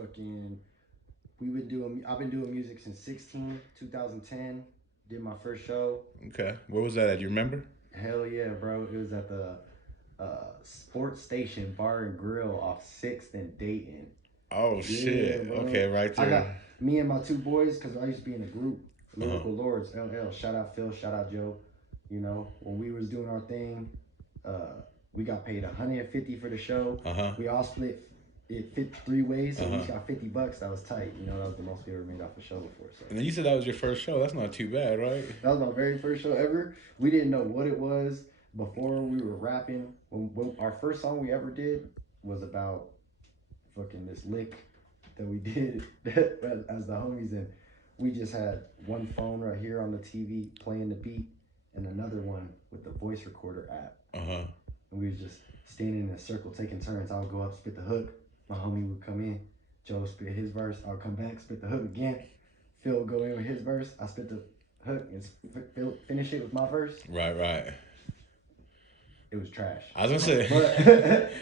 fucking, I've been doing music since 2010. Did my first show. Okay. Where was that at? You remember? Hell yeah, bro. It was at the Sports Station Bar and Grill off 6th and Dayton. Oh Yeah, shit. bro. Okay, right I got there. me and my two boys, because I used to be in a group, Uh-huh. Lyrical Lords, LL. Shout out Phil, shout out Joe. You know, when we was doing our thing, we got paid 150 for the show. Uh-huh. We all split it 3 ways, so we Uh-huh. each got $50. That was tight. You know, that was the most we ever made off a show before. So And then you said that was your first show. That's not too bad, right? that was my very first show ever. We didn't know what it was before we were rapping. When our first song we ever did was about fucking this lick that we did as the homies, and we just had one phone right here on the TV playing the beat and another one with the voice recorder app. Uh-huh. And we was just standing in a circle taking turns. I would go up, spit the hook. My homie would come in. Joe would spit his verse. I would come back, spit the hook again. Phil would go in with his verse. I spit the hook and finish it with my verse. Right. It was trash. I was gonna say. But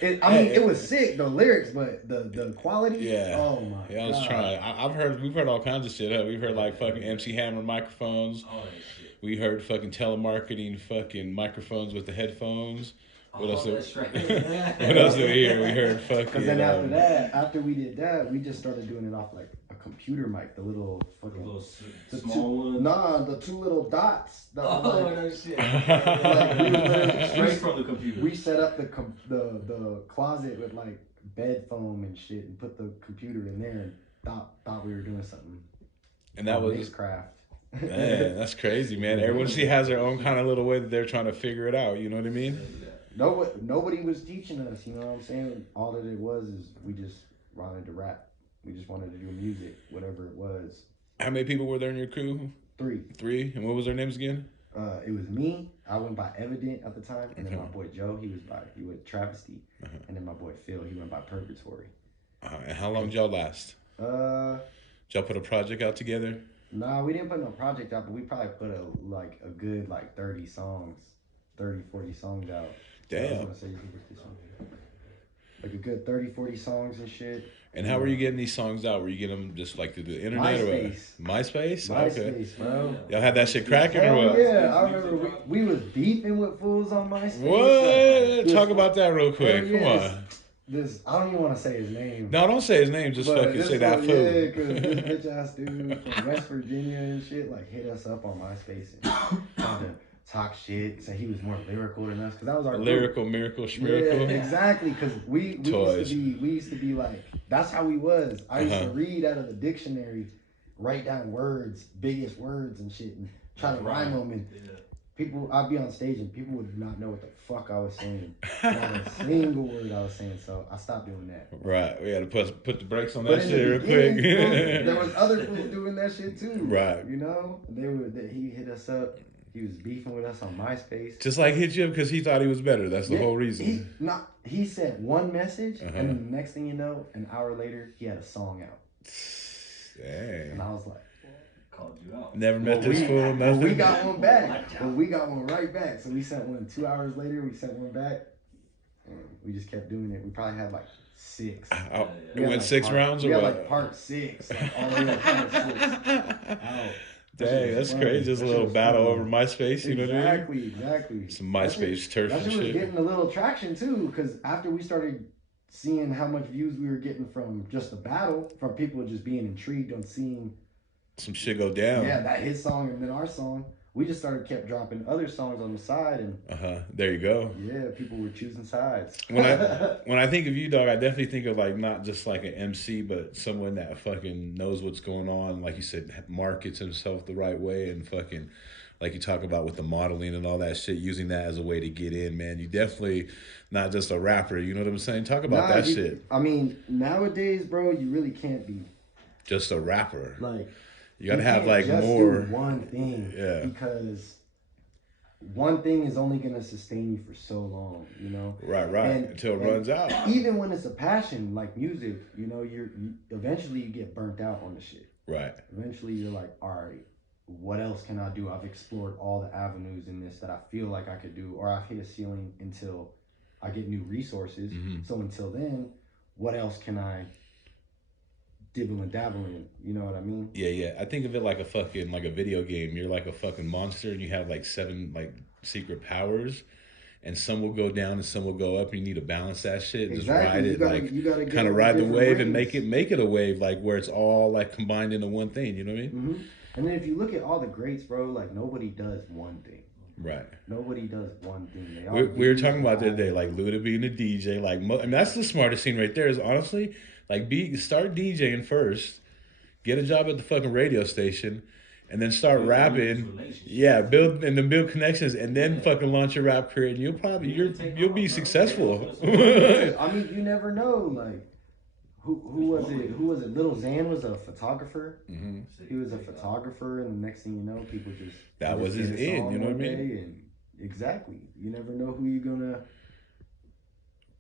it was sick, the lyrics, but the quality. Yeah. Oh my god. Yeah, I was trying. We've heard all kinds of shit. Huh? We've heard like fucking MC Hammer microphones. Oh, that shit. We heard fucking telemarketing fucking microphones with the headphones. What else? That's right. What else did we hear? We heard fucking. Because then after that, after we did that, we just started doing it off like a computer mic, the little fucking The small one. Nah, the two little dots. Oh, no shit. Like, we literally Straight from the computer. We set up the closet with like bed foam and shit, and put the computer in there, and thought we were doing something. And that was craft. Man, that's crazy, man. Everyone has their own kind of little way that they're trying to figure it out. You know what I mean? Nobody was teaching us. You know what I'm saying? All that it was is we just wanted to rap. We just wanted to do music, whatever it was. How many people were there in your crew? 3. 3. And what was their names again? It was me. I went by Evident at the time, and then my boy Joe. He went Travesty, and then my boy Phil. He went by Purgatory. And how long did y'all last? Did y'all put a project out together? Nah, we didn't put no project out, but we probably put a good 30 songs, 30, 40 songs out. Damn. I was gonna say you can get this one. Like a good 30, 40 songs and shit. And how were you getting these songs out? Were you getting them just like through the internet or what? MySpace? Okay. MySpace, bro. Y'all had that shit cracking or what? Yeah, I remember we was beefing with fools on MySpace. What? Talk about that real quick. Come on. I don't even want to say his name. No, don't say his name. Just fucking say that fool. Yeah, because this bitch ass dude from West Virginia and shit hit us up on MySpace and tried to talk shit, say he was more lyrical than us, because that was our lyrical, group. Miracle, schmiracle. Yeah, exactly, because we used to be like, that's how we was. I used to read out of the dictionary, write down words, biggest words and shit, and try to rhyme them, and people, I'd be on stage and people would not know what the fuck I was saying. Not a single word I was saying, so I stopped doing that. Right, we had to put the brakes on that shit real quick. There was other fools doing that shit too. Right. You know, he hit us up. He was beefing with us on MySpace. Just like hit you up because he thought he was better. That's the whole reason. He sent one message, and then the next thing you know, an hour later, he had a song out. Dang. And I was like, called you out. Never met this fool. Well, we got one back. Well, we got one right back. So we sent one 2 hours later. We sent one back. And we just kept doing it. We probably had 6. We went 6 rounds or what? what? We had part 6. All the way up part 6. Out. Dang, that's crazy. Just a little battle over MySpace, you know what I mean? Exactly. Some MySpace turf and shit. That shit was getting a little traction too, because after we started seeing how much views we were getting from just the battle, from people just being intrigued on seeing some shit go down. Yeah, that his song and then our song. We just kept dropping other songs on the side, and there you go. Yeah, people were choosing sides. When I think of you, dog, I definitely think of not just like an MC, but someone that fucking knows what's going on. Like you said, markets himself the right way, and fucking like you talk about with the modeling and all that shit, using that as a way to get in. Man, you definitely not just a rapper. You know what I'm saying? Talk about that shit. I mean, nowadays, bro, you really can't be just a rapper. You gotta have just more. Do one thing, yeah. Because one thing is only gonna sustain you for so long, you know. Right. Until it runs out. Even when it's a passion like music, you know, you eventually you get burnt out on the shit. Right. Eventually, you're like, all right, what else can I do? I've explored all the avenues in this that I feel like I could do, or I've hit a ceiling until I get new resources. Mm-hmm. So until then, what else can I dibble and dabble in. You know what I mean? Yeah. I think of it like a fucking like a video game. You're like a fucking monster, and you have like 7 like secret powers, and some will go down and some will go up. And you need to balance that shit. And Exactly. just ride it, You gotta kind of ride the wave and make it a wave, like where it's all like combined into one thing. You know what I mean? Mm-hmm. And then if you look at all the greats, bro, like nobody does one thing. Right. Nobody does one thing. We were talking about the other day, like Luda being a DJ. Like, I mean, that's the smartest thing right there. Is honestly, like, start DJing first, get a job at the fucking radio station, and then start rapping. Yeah, build connections, and then fucking launch your rap career, and you'll be successful. I mean, you never know. Like, who was it? Who was it? Lil Xan was a photographer. Mm-hmm. He was a photographer, and the next thing you know, people just that was his end. You know what I mean? And exactly. You never know who you're gonna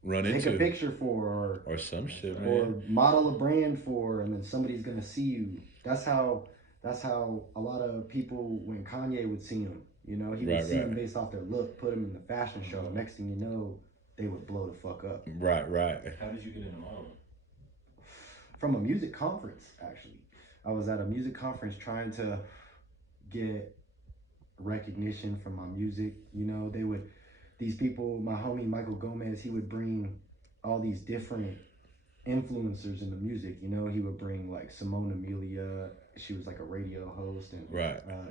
run into, take a picture for, or some shit, man, or model a brand for, and then somebody's gonna see you. That's how a lot of people, when Kanye would see him, you know, he would see them based off their look, put them in the fashion show. Next thing you know, they would blow the fuck up. Right. How did you get into modeling? From a music conference, actually. I was at a music conference trying to get recognition for my music. You know, these people, my homie Michael Gomez, he would bring all these different influencers in the music. You know, he would bring like Simone Amelia. She was like a radio host and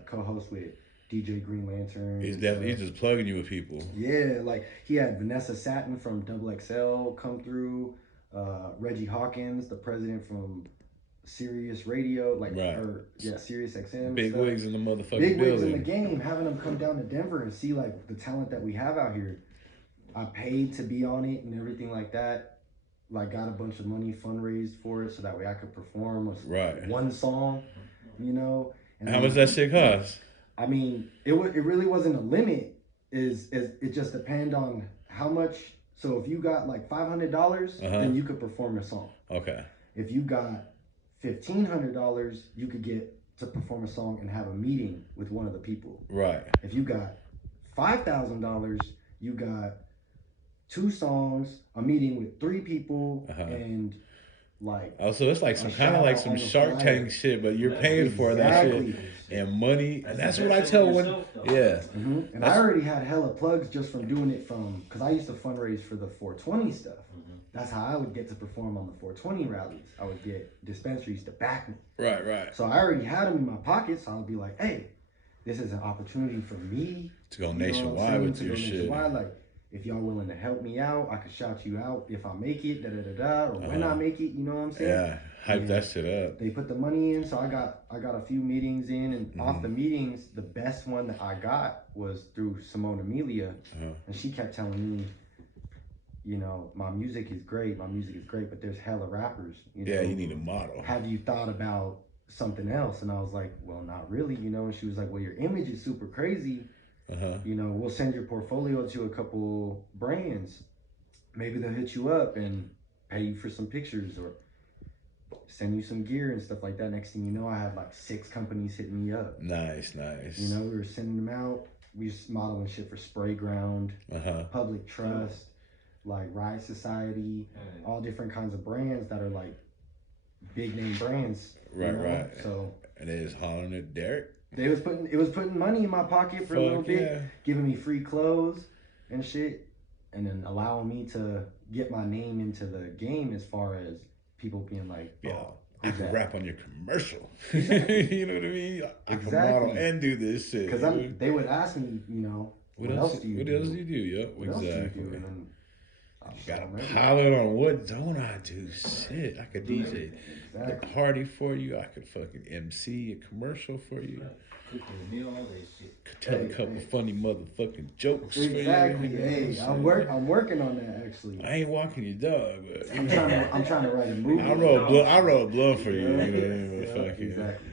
co-host with DJ Green Lantern. He's just plugging you with people. Yeah, like he had Vanessa Satin from Double XL come through. Reggie Hawkins, the president from Sirius Radio, Sirius XM. Big wigs in the motherfucking Big wigs building. in the game, having them come down to Denver and see like the talent that we have out here. I paid to be on it and everything like that. Like got a bunch of money fundraised for it so that way I could perform one song, you know. And how much that shit cost? I mean, it really wasn't a limit. It just depend on how much. So if you got like $500, then you could perform your song. Okay. If you got $1,500, you could get to perform a song and have a meeting with one of the people. Right. If you got $5,000, you got 2 songs, a meeting with 3 people, and like. Oh, so it's like some kind of like some Shark Tank shit, but you're paying for that shit and money. And that's what I tell when. Yeah. Mm-hmm. And I already had hella plugs just from doing it because I used to fundraise for the 420 stuff. Mm-hmm. That's how I would get to perform on the 420 rallies. I would get dispensaries to back me. Right. So I already had them in my pocket, so I would be like, hey, this is an opportunity for me to go nationwide with your shit. Like, if y'all willing to help me out, I could shout you out if I make it, or when I make it, you know what I'm saying? Yeah, hype that shit up. They put the money in, so I got a few meetings in, and off the meetings, the best one that I got was through Simone Amelia, and she kept telling me, you know, my music is great, but there's hella rappers. You know, you need a model. Have you thought about something else? And I was like, well, not really, you know, and she was like, well, your image is super crazy. You know, we'll send your portfolio to a couple brands. Maybe they'll hit you up and pay you for some pictures or send you some gear and stuff like that. Next thing you know, I had like 6 companies hitting me up. Nice. You know, we were sending them out. We was modeling shit for Spray Ground, Public Trust, like Riot Society, all different kinds of brands that are like big name brands. Right. So, and they just hollering at Derrick. It was putting money in my pocket for a little bit, giving me free clothes and shit, and then allowing me to get my name into the game as far as people being like, I can rap on your commercial. You know what I mean? I can model and do this shit. Because they would ask me, you know, what else do you do? What else do you do? Yep, exactly. You got a pilot on what don't I do? Shit, I could DJ the party for you. I could fucking MC a commercial for you. Could tell a couple funny motherfucking jokes. Exactly. For you. Hey, I'm working on that actually. I ain't walking your dog, but I'm trying to write a movie. I wrote a blunt for you. You know what I mean? Exactly.